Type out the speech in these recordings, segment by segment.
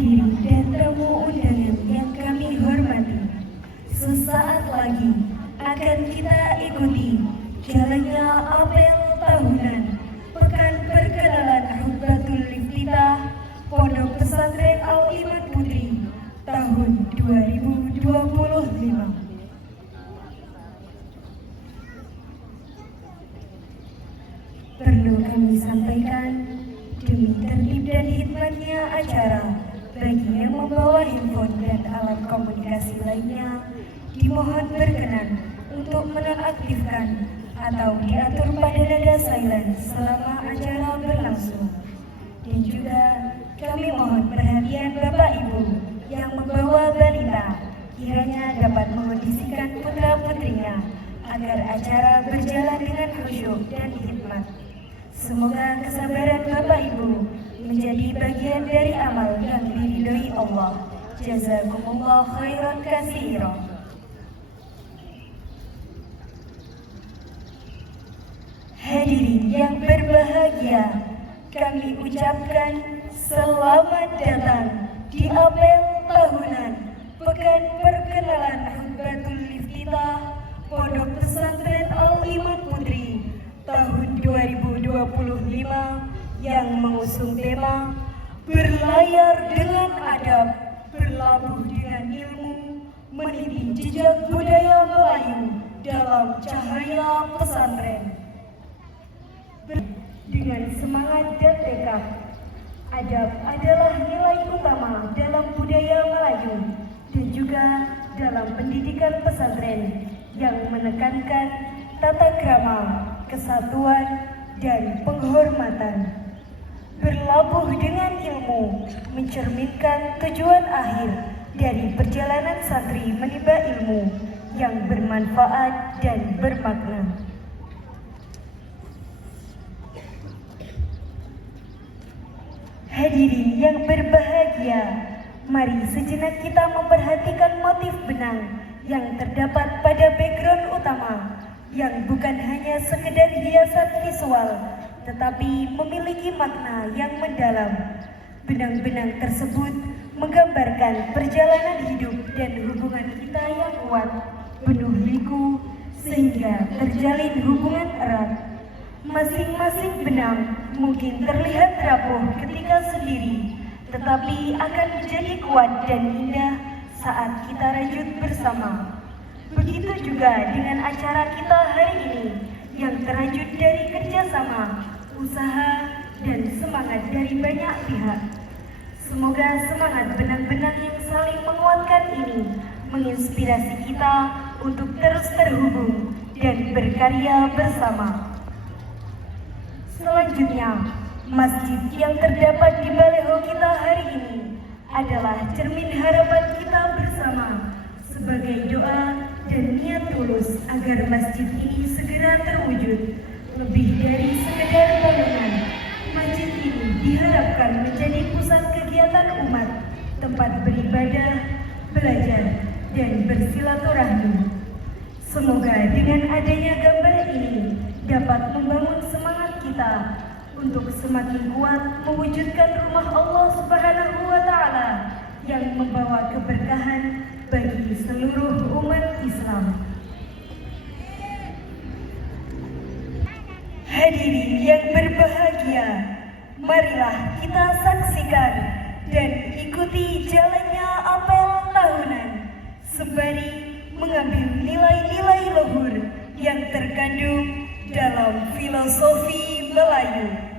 Hadirin dan tamu undangan yang kami hormati, sesaat lagi akan kita ikuti jalannya apel tahunan Pekan Perkenalan Khutbatul Iftitah Pondok Pesantren Al-Iman Putri tahun 2025. Perlu kami sampaikan, demi tertib dan hikmatnya acara, bagi yang membawa handphone dan alat komunikasi lainnya, dimohon berkenan untuk menonaktifkan atau diatur pada nada silent selama acara berlangsung. Dan juga kami mohon perhatian Bapak Ibu yang membawa balita, kiranya dapat mengondisikan putra-putrinya agar acara berjalan dengan khusyuk dan hikmat. Semoga kesabaran Bapak Ibu menjadi bagian dari amal yang diridhoi Allah. Jazakumullah khairan katsiran. Hadirin yang berbahagia, kami ucapkan selamat datang di apel tahunan Pekan Perkenalan Khutbatul Iftitah Pondok Pesantren Al-Iman Putri tahun 2025 yang mengusung tema berlayar dengan adab, berlabuh dengan ilmu, meniti jejak budaya Melayu dalam cahaya pesantren. Dengan semangat dan tekad, adab adalah nilai utama dalam budaya Melayu dan juga dalam pendidikan pesantren yang menekankan tata krama, kesatuan, dan penghormatan. Berlabuh dengan ilmu mencerminkan tujuan akhir dari perjalanan santri menimba ilmu yang bermanfaat dan bermakna. Hadirin yang berbahagia, mari sejenak kita memperhatikan motif benang yang terdapat pada background utama, yang bukan hanya sekedar hiasan visual, tetapi memiliki makna yang mendalam. Benang-benang tersebut menggambarkan perjalanan hidup dan hubungan kita yang kuat, penuh liku, sehingga terjalin hubungan erat. Masing-masing benang mungkin terlihat rapuh ketika sendiri, tetapi akan menjadi kuat dan indah saat kita rajut bersama. Begitu juga dengan acara kita hari ini yang terwujud dari kerjasama, usaha, dan semangat dari banyak pihak. Semoga semangat benang-benang yang saling menguatkan ini menginspirasi kita untuk terus terhubung dan berkarya bersama. Selanjutnya, masjid yang terdapat di baleho kita hari ini adalah cermin harapan kita bersama sebagai doa dan niat tulus agar masjid ini segera terwujud. Lebih dari sekedar bangunan, masjid ini diharapkan menjadi pusat kegiatan umat, tempat beribadah, belajar, dan bersilaturahmi. Semoga dengan adanya gambar ini dapat membangun semangat kita untuk semakin kuat mewujudkan rumah Allah Subhanahu wa Ta'ala yang membawa keberkahan bagi seluruh umat Islam. Hadirin yang berbahagia, marilah kita saksikan dan ikuti jalannya apel tahunan sembari mengambil nilai-nilai luhur yang terkandung dalam filosofi Melayu.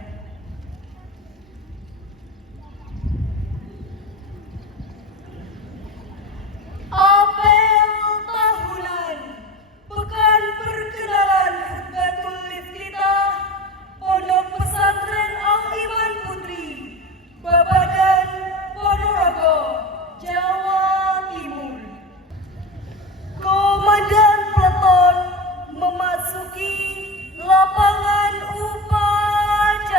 Apel tahunan Pekan Perkenalan Khutbatul Iftitah Pondok Pesantren Al-Iman Putri, Babadan, Ponorogo, Jawa Timur. Komandan Peleton memasuki lapangan upacara.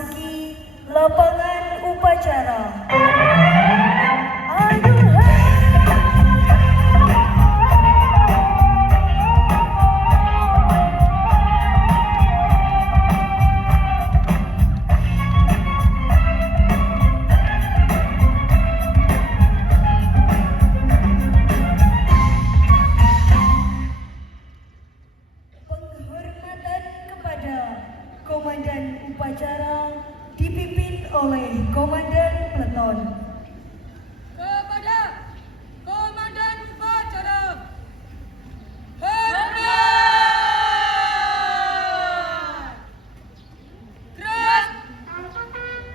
memasuki lapangan upacara. Penghormatan kepada Komandan Upacara dipimpin oleh Komandan Peleton. Kepada Komandan Upacara, hormat! Gerak! Tegak!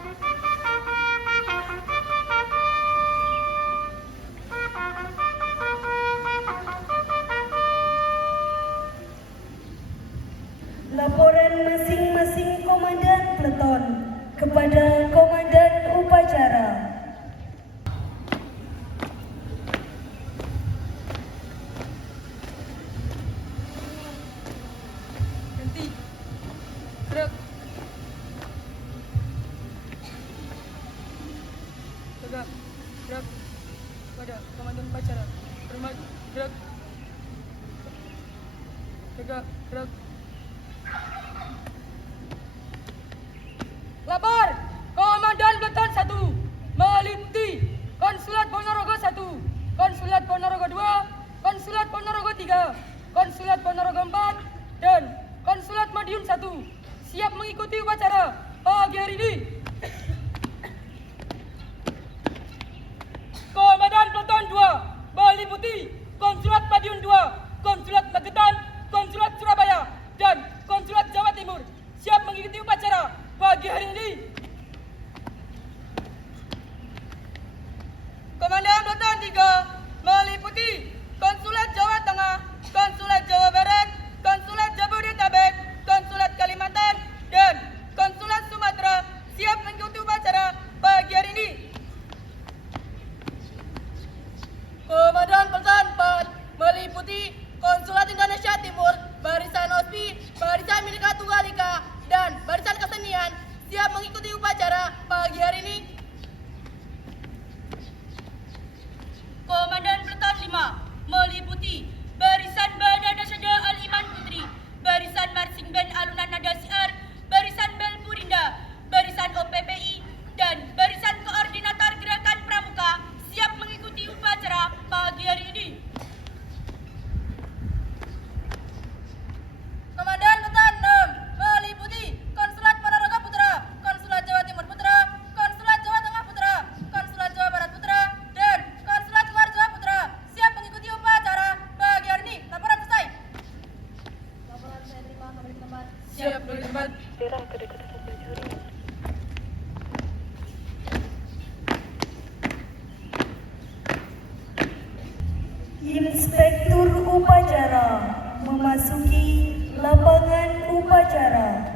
Gerak! Laporan masing-masing Komandan Peleton kepada Komandan Upacara. Henti. Gerak. Tegak. Gerak. Pada Komandan Upacara. Hormat. Gerak. Tegak. Gerak. Lapor. Komandan Peleton 1 meliputi Konsulat Ponorogo 1, Konsulat Ponorogo 2, Konsulat Ponorogo 3, Konsulat Ponorogo 4, dan Konsulat Madiun 1 siap mengikuti upacara pagi hari ini. Komandan Peleton 2 meliputi Konsulat Madiun 2, Konsulat Magetan, Konsulat Surabaya, dan Konsulat Jawa Timur siap mengikuti upacara pagi hari ini. Komandan Peleton 3 meliputi Konsulat Jawa Tengah, Konsulat Jawa Barat, Konsulat Jabodetabek, Konsulat Kalimantan, dan Konsulat Sumatera siap mengikuti upacara pagi hari ini. Komandan Peleton 4 meliputi Konsulat Indonesia Timur, Barisan OSPI, Barisan Bhinneka Tunggal Ika, dan Barisan Kesenian siap mengikuti upacara pagi hari ini. Komandan Peleton 5 meliputi Barisan Banda Nasyada Al-Iman Putri, Barisan Marching Band Alunan Nada Siar, Barisan Bel Purinda, Barisan OPPI, dan Barisan Koordinator Gerakan Pramuka siap mengikuti upacara pagi hari ini. Komandan Peleton 6 meliputi Konsulat Ponorogo Putra, Konsulat Jawa Timur Putra, Konsulat Jawa Tengah Putra, Konsulat Jawa Barat Putra, dan Konsulat Luar Jawa Putra siap mengikuti upacara pagi hari ini. Laporan selesai. Laporan saya terima, kembali ke tempat. Siap kembali ke tempat. Inspektur Upacara memasuki lapangan upacara.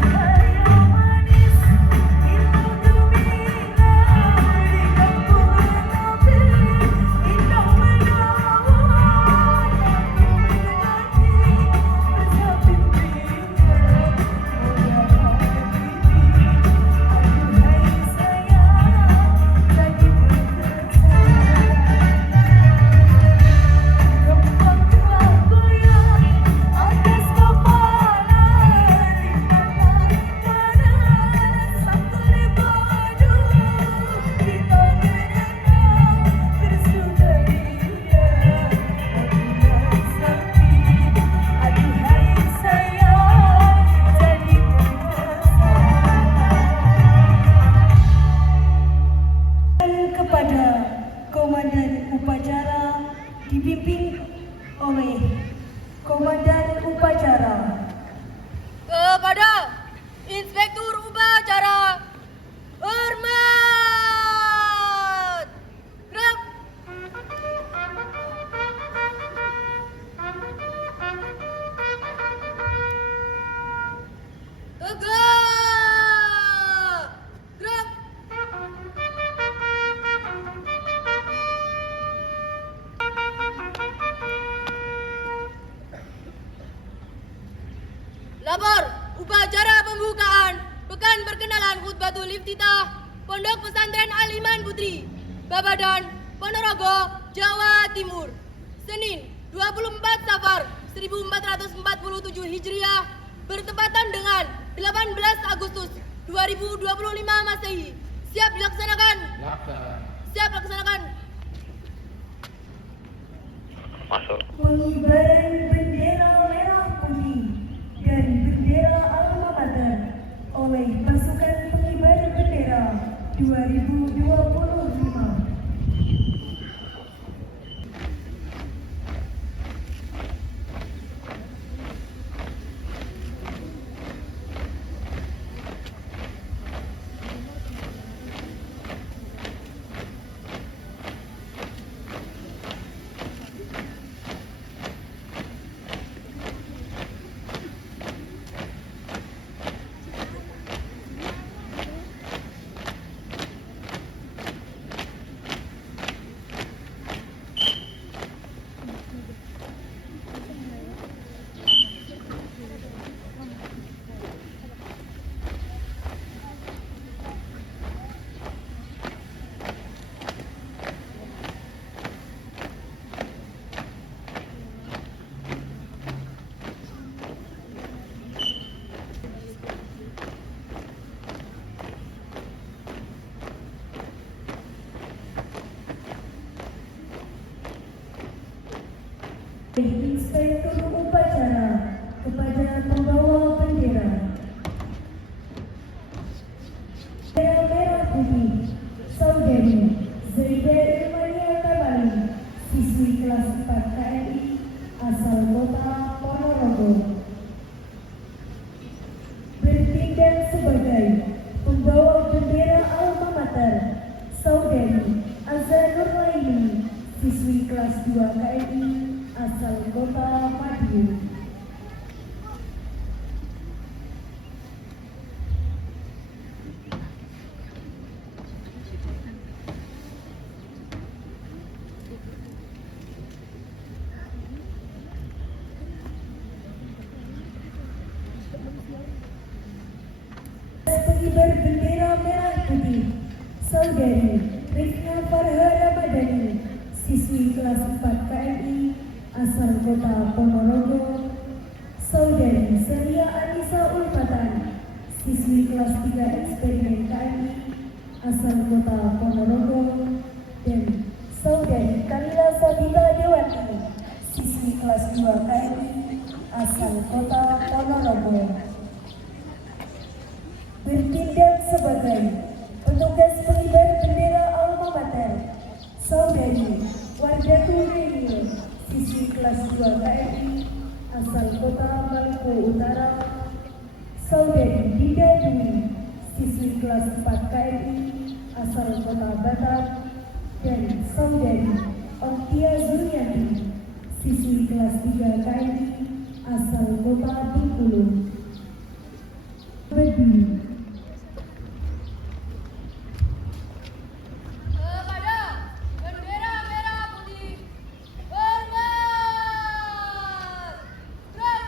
Cahaya manis, ilmu demi dipimpin oleh Komandan Upacara Kepada Inspektur Upacara, hormat! Gerak! Tegak! Gerak! Lapor upacara pembukaan Pekan Perkenalan Khutbatul Iftitah Pondok Pesantren Al-Iman Putri, Babadan, Ponorogo, Jawa Timur. Senin, 24 Safar 1447 Hijriah bertepatan dengan 18 Agustus 2025 Masehi. Siap dilaksanakan. Siap laksanakan. pengibaran bendera merah putih dan bendera alma mater oleh pasukan pengibar bendera 2025. Inspektur Upacara kepada pembawa bendera. Bendera merah putih, Saudari Zaida Irmania Kabali, siswi kelas 4 KRI, asal kota Ponorogo. Bertindak sebagai pembawa bendera alma mater, Saudari Azza Nurlaini, siswi kelas 2 KRI, asal kota Madiun. Pengibar bendera merah putih, Saudari Rifna Farha Ramadhani, siswi kelas 4 KRI, asal kota Ponorogo. Saudari Celia Anissa Ulfatan, siswi kelas 3 eksperimen KRI, asal kota Ponorogo. Dan Saudari Kalila Sabila Dewati, siswi kelas 2 KRI, asal kota Ponorogo. Bertindak sebagai petugas pengibar bendera alma mater, Saudari Wardatul Rini, siswi kelas 2 KRI, asal kota Maluku Utara. Saudari Dinda Dwi, siswi kelas 4 KRI, asal kota Batam. Dan Saudari Ontia Zurianti, siswi kelas 3 KRI, asal kota Bengkulu. Berdiri. Kepada bendera merah putih, hormat! Gerak!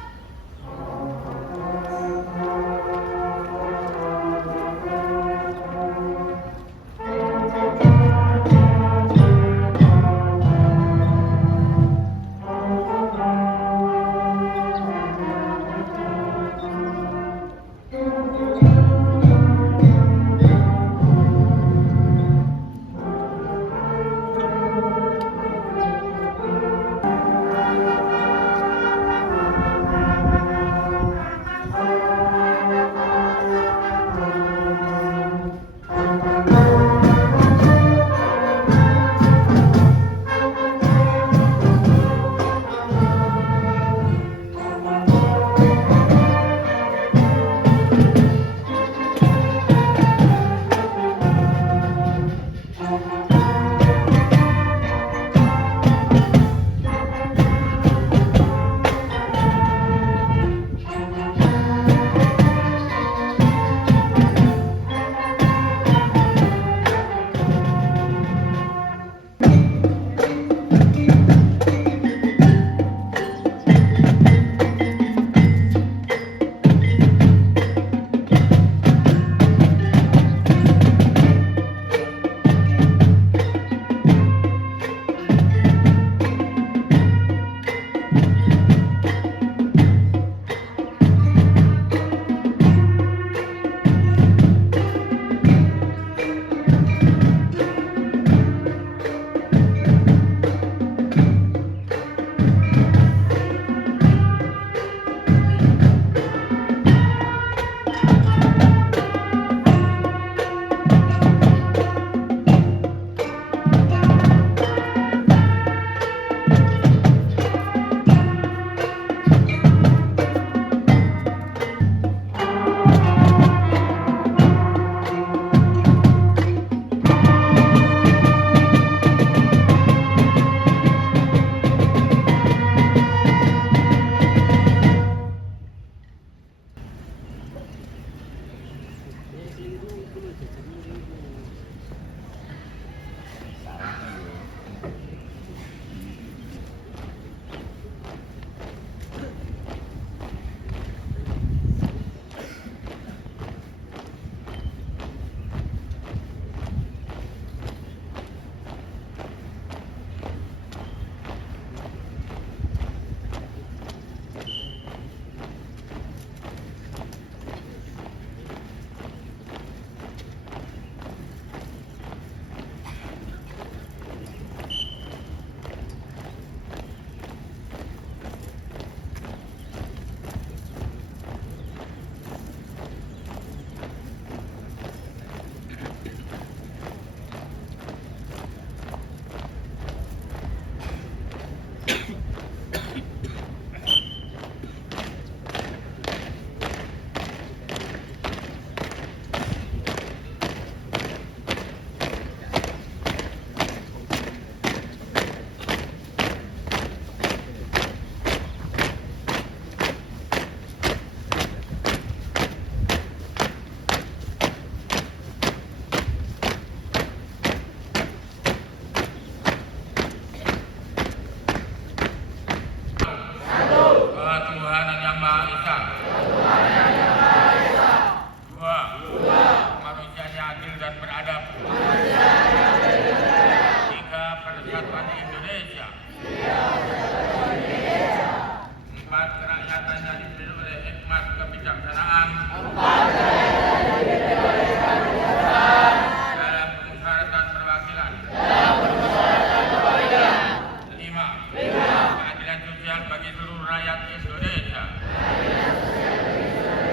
keadilan sosial bagi seluruh rakyat Indonesia.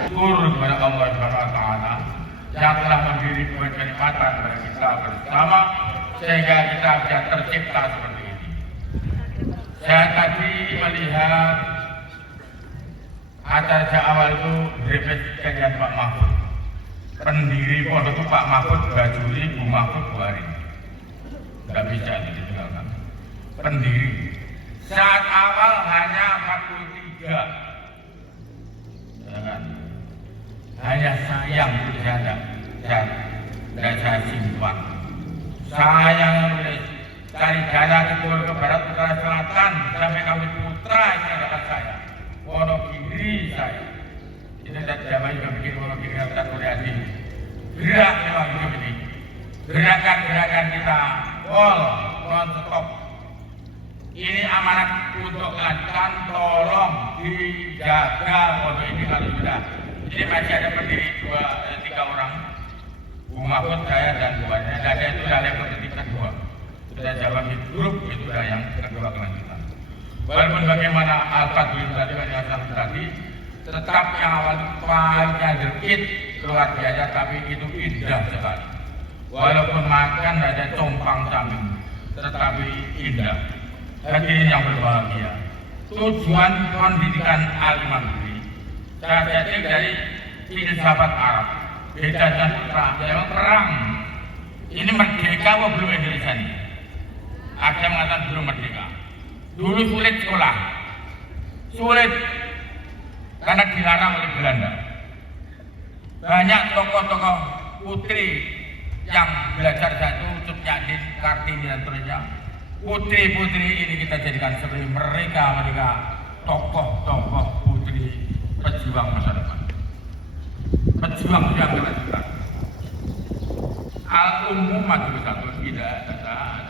Syukur kepada Allah Subhanahu wa taala yang telah memberi kenikmatan kepada kita bersama sehingga kita bisa tercipta seperti ini. Saya tadi melihat acara awal itu representasi Pak Mahfud. Pendiri pondok itu Pak Mahfud Bajuri, Bu Mahfud Buhari. Tidak bisa ditinggalkan. Pendiri. Saat awal hanya 43. Jangan. Hanya sayang itu saja. Dan saya simpan. Saya menulis dari daerah timur ke barat, utara, selatan sampai kami putra ini adalah saya. Wonogiri saya. Ini dari zaman juga bikin Wonogiri Kota Koreasi. Gerak memang hidup ini. Gerakan-gerakan kita all non-stop. Ini amanat untuk lanjutan, tolong dijaga pondok ini kalau sudah. Ini masih ada pendiri 3 orang. Bu Mahfud, saya dan Bu Hadi. Saya itu sudah level kedua. Sudah jalan di grup itu sudah yang kedua kelanjutan. Walaupun bagaimana Al-Fadlil tadi, tetap yang awal pahitnya dikit keluar biasa, tapi itu indah sekali. Walaupun makan ada compang camping, tetapi indah. Hadirin yang berbahagia, tujuan pendidikan Al-Imam ini saya cek dari filsafat Arab. Beda dan perang, perang. Ini merdeka apa belum Indonesia ini? Ada yang mengatakan belum merdeka. Dulu sulit sekolah, sulit karena dilarang oleh Belanda. Banyak tokoh-tokoh putri yang belajar satu, Cutnyadin, Kartini dan seterusnya. Putri-putri ini kita jadikan seperti mereka tokoh-tokoh putri pejuang masa depan. Pejuang yang kelanjutan. Al-Ummum Majlis Satu tidak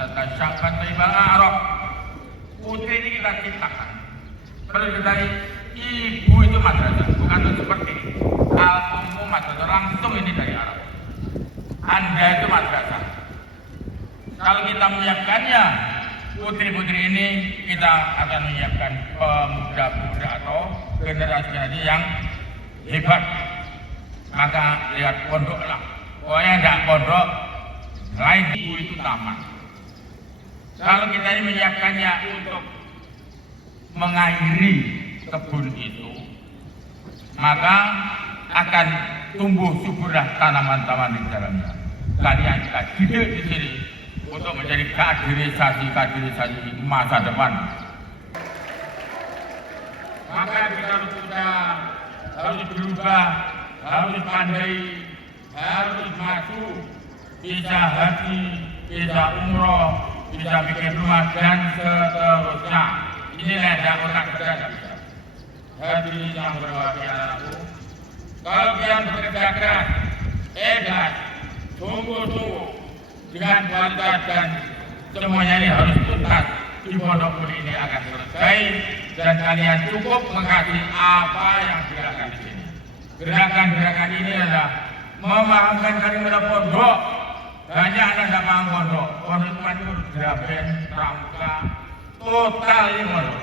ada syakat Taibal Arab. Putri ini kita ciptakan. Perlu diketahui, ibu itu madrasah, bukan seperti Al-Ummum Madrasah, langsung ini dari Arab. Anda itu madrasah. Kalau kita menyiapkannya, putri-putri ini kita akan menyiapkan pemuda-pemuda atau generasi yang hebat. Maka lihat pondok lah. Pokoknya tidak pondok, lain ibu itu taman. Kalau kita ini menyiapkannya untuk mengairi kebun itu, maka akan tumbuh suburlah tanaman-tanaman di dalamnya. Kalian kita didik di sini untuk menjadi kaderisasi masa depan. Maka kita harus berubah, harus pandai, harus maju, bisa haji, bisa umroh, bisa bikin rumah dan seterusnya. Inilah yang orang kerja bisa. Hadirin yang berbahagia anakku, kalau kalian bekerja keras, ikhlas, sungguh-sungguh dengan kualitas dan semuanya ini harus tuntas, di pondok ini akan selesai dan kalian cukup mengkaji apa yang gerakan di sini. Gerakan-gerakan ini adalah memahamkan kalian pada pondok. Banyak anak tidak paham pondok. Pondok itu graben, pramuka, total ini pondok.